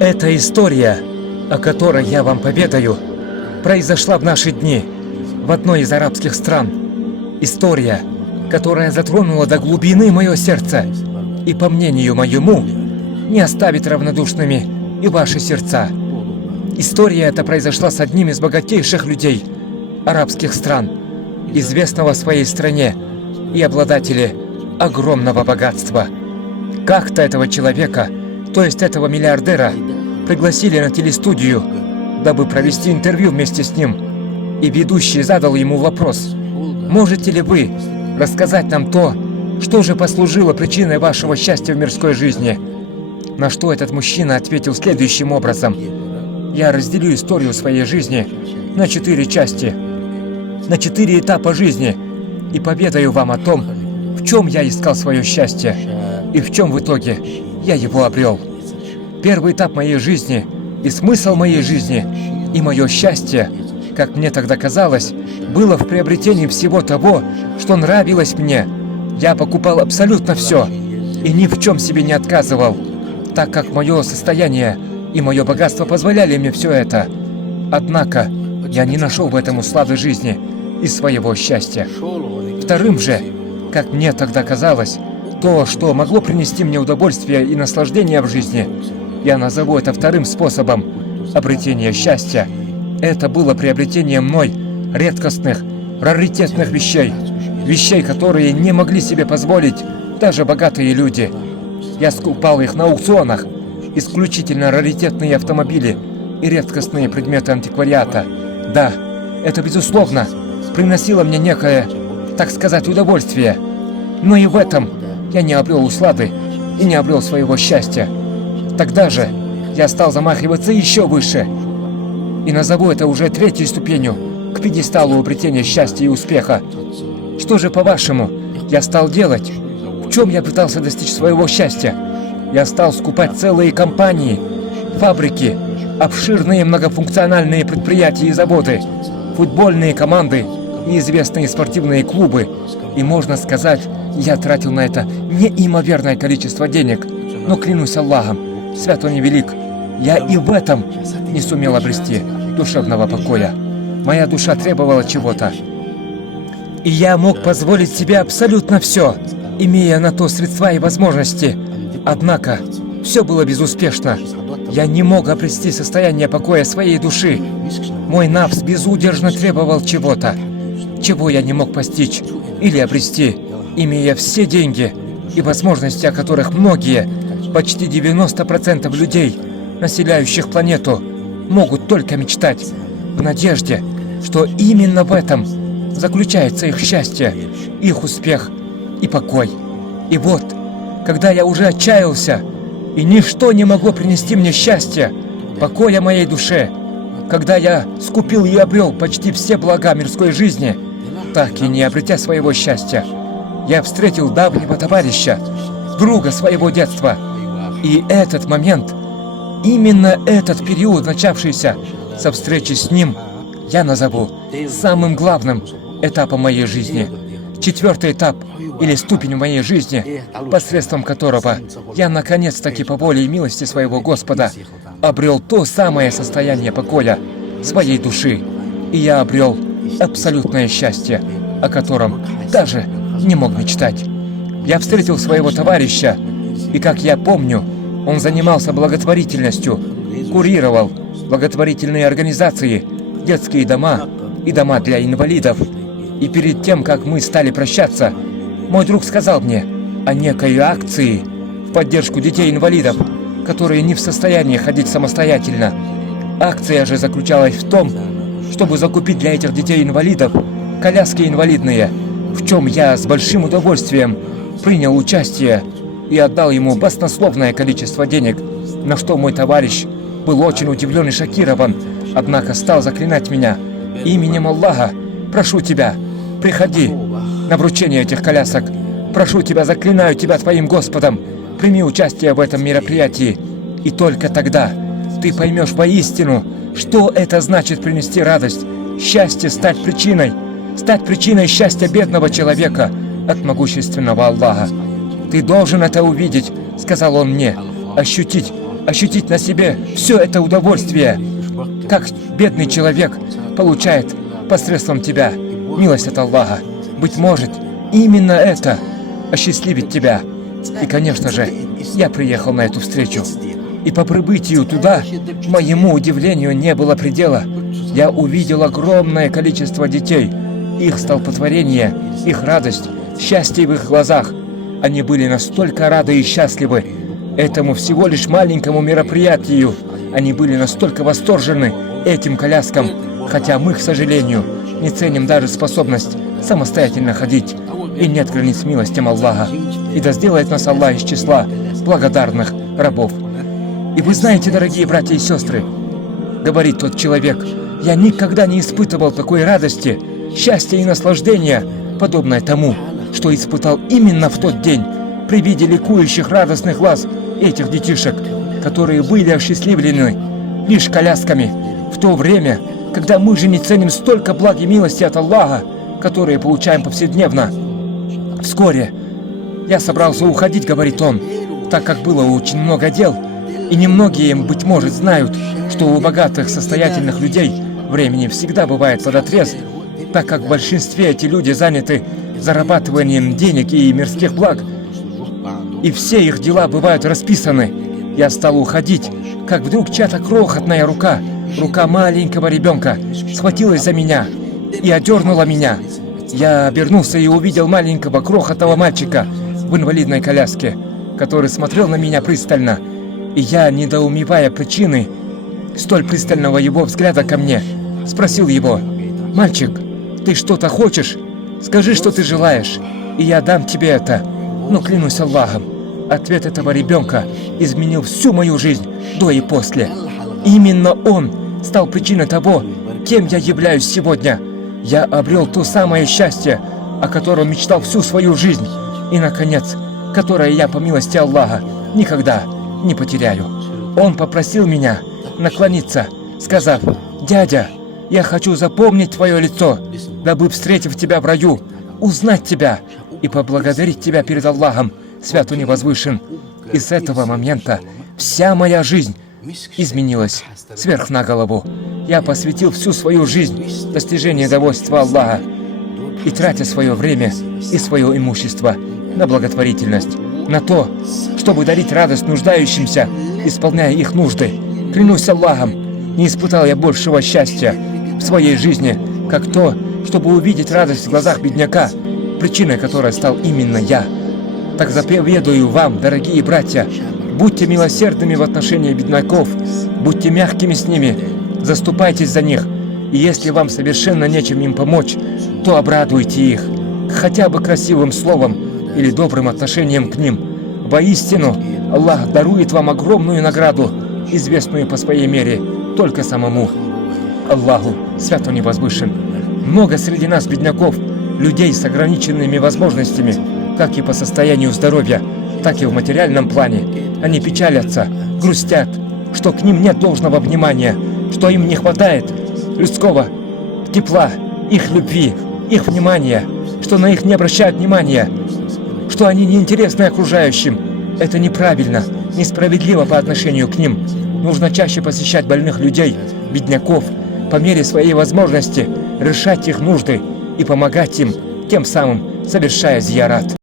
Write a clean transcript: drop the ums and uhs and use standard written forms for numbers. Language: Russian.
Эта история, о которой я вам поведаю, произошла в наши дни, в одной из арабских стран. История, которая затронула до глубины мое сердце, и, по мнению моему, не оставит равнодушными и ваши сердца. История эта произошла с одним из богатейших людей арабских стран, известного в своей стране и обладателя огромного богатства. Как-то этого человека, то есть этого миллиардера, пригласили на телестудию, дабы провести интервью вместе с ним. И ведущий задал ему вопрос: «Можете ли вы рассказать нам то, что же послужило причиной вашего счастья в мирской жизни?» На что этот мужчина ответил следующим образом: «Я разделю историю своей жизни на 4 части, на 4 этапа жизни, и поведаю вам о том, в чем я искал свое счастье и в чем в итоге я его обрел. Первый этап моей жизни и смысл моей жизни и мое счастье, как мне тогда казалось, было в приобретении всего того, что нравилось мне. Я покупал абсолютно все и ни в чем себе не отказывал, так как мое состояние и мое богатство позволяли мне все это. Однако я не нашел в этом услады жизни и своего счастья. Вторым же, как мне тогда казалось, то, что могло принести мне удовольствие и наслаждение в жизни, я назову это вторым способом обретения счастья. Это было приобретение мной редкостных, раритетных вещей, вещей, которые не могли себе позволить даже богатые люди. Я скупал их на аукционах, исключительно раритетные автомобили и редкостные предметы антиквариата. Да, это безусловно приносило мне некое, так сказать, удовольствие. Но и в этом я не обрел услады и не обрел своего счастья. Тогда же я стал замахиваться еще выше. И назову это уже третьей ступенью к пьедесталу обретения счастья и успеха. Что же, по-вашему, я стал делать? В чем я пытался достичь своего счастья? Я стал скупать целые компании, фабрики, обширные многофункциональные предприятия и заводы, футбольные команды и известные спортивные клубы. И можно сказать, я тратил на это неимоверное количество денег. Но клянусь Аллахом, свят Он и велик, я и в этом не сумел обрести душевного покоя. Моя душа требовала чего-то. И я мог позволить себе абсолютно все, имея на то средства и возможности. Однако все было безуспешно. Я не мог обрести состояние покоя своей души. Мой нафс безудержно требовал чего-то, чего я не мог постичь или обрести, имея все деньги и возможности, о которых многие, почти 90% людей, населяющих планету, могут только мечтать, в надежде, что именно в этом заключается их счастье, их успех и покой. И вот, когда я уже отчаялся, и ничто не могло принести мне счастья, покоя моей душе, когда я скупил и обрел почти все блага мирской жизни, так и не обретя своего счастья, я встретил давнего товарища, друга своего детства. И этот момент, именно этот период, начавшийся со встречи с ним, я назову самым главным этапом моей жизни. 4-й этап или ступень в моей жизни, посредством которого я наконец-таки по воле и милости своего Господа обрел то самое состояние покоя своей души. И я обрел абсолютное счастье, о котором даже не мог мечтать. Я встретил своего товарища, и, как я помню, он занимался благотворительностью, курировал благотворительные организации, детские дома и дома для инвалидов. И перед тем, как мы стали прощаться, мой друг сказал мне о некой акции в поддержку детей-инвалидов, которые не в состоянии ходить самостоятельно. Акция же заключалась в том, чтобы закупить для этих детей-инвалидов коляски инвалидные, в чем я с большим удовольствием принял участие и отдал ему баснословное количество денег, на что мой товарищ был очень удивлен и шокирован, однако стал заклинать меня: «Именем Аллаха, прошу тебя, приходи на вручение этих колясок. Прошу тебя, заклинаю тебя твоим Господом, прими участие в этом мероприятии, и только тогда ты поймешь воистину, что это значит принести радость, счастье, стать причиной счастья бедного человека от могущественного Аллаха. Ты должен это увидеть», — сказал он мне, — «ощутить ощутить на себе все это удовольствие, как бедный человек получает посредством тебя милость от Аллаха. Быть может, именно это осчастливит тебя. И, конечно же, я приехал на эту встречу. И по прибытию туда, моему удивлению, не было предела. Я увидел огромное количество детей, их столпотворение, их радость, счастье в их глазах. Они были настолько рады и счастливы этому всего лишь маленькому мероприятию. Они были настолько восторжены этим коляскам, хотя мы, к сожалению, не ценим даже способность самостоятельно ходить. И нет границ милостям Аллаха. И да сделает нас Аллах из числа благодарных рабов. И вы знаете, дорогие братья и сестры, говорит тот человек, я никогда не испытывал такой радости, счастья и наслаждения, подобное тому, что испытал именно в тот день при виде ликующих радостных глаз этих детишек, которые были осчастливлены лишь колясками, в то время, когда мы же не ценим столько благ и милости от Аллаха, которые получаем повседневно. Вскоре я собрался уходить, говорит он, так как было очень много дел, и немногие, быть может, знают, что у богатых, состоятельных людей времени всегда бывает подотрез, так как в большинстве эти люди заняты зарабатыванием денег и мирских благ, и все их дела бывают расписаны. Я стал уходить, как вдруг чья-то крохотная рука маленького ребенка, схватилась за меня и одернула меня. Я обернулся и увидел маленького крохотного мальчика в инвалидной коляске, который смотрел на меня пристально. И я, недоумевая причины столь пристального его взгляда ко мне, спросил его: «Мальчик, ты что-то хочешь? Скажи, что ты желаешь, и я дам тебе это». Но клянусь Аллахом, ответ этого ребенка изменил всю мою жизнь до и после. Именно он стал причиной того, кем я являюсь сегодня. Я обрел то самое счастье, о котором мечтал всю свою жизнь, и, наконец, которое я, по милости Аллаха, никогда не потеряю. Он попросил меня наклониться, сказав: «Дядя, я хочу запомнить твое лицо, дабы, встретив тебя в раю, узнать тебя и поблагодарить тебя перед Аллахом, свят он и возвышен». И с этого момента вся моя жизнь изменилась сверх на голову. Я посвятил всю свою жизнь достижению довольства Аллаха и тратя свое время и свое имущество на благотворительность, на то, чтобы дарить радость нуждающимся, исполняя их нужды. Клянусь Аллахом, не испытал я большего счастья в своей жизни, как то, чтобы увидеть радость в глазах бедняка, причиной которой стал именно я. Так заповедую вам, дорогие братья, будьте милосердными в отношении бедняков, будьте мягкими с ними, заступайтесь за них, и если вам совершенно нечем им помочь, то обрадуйте их, хотя бы красивым словом или добрым отношением к ним. Воистину, Аллах дарует вам огромную награду, известную по своей мере только самому Аллаху, свят он и возвышен. Много среди нас бедняков, людей с ограниченными возможностями, как и по состоянию здоровья, так и в материальном плане. Они печалятся, грустят, что к ним нет должного внимания, что им не хватает людского тепла, их любви, их внимания, что на них не обращают внимания, что они неинтересны окружающим. Это неправильно, несправедливо по отношению к ним. Нужно чаще посещать больных людей, бедняков, по мере своей возможности решать их нужды и помогать им, тем самым совершая зиярат.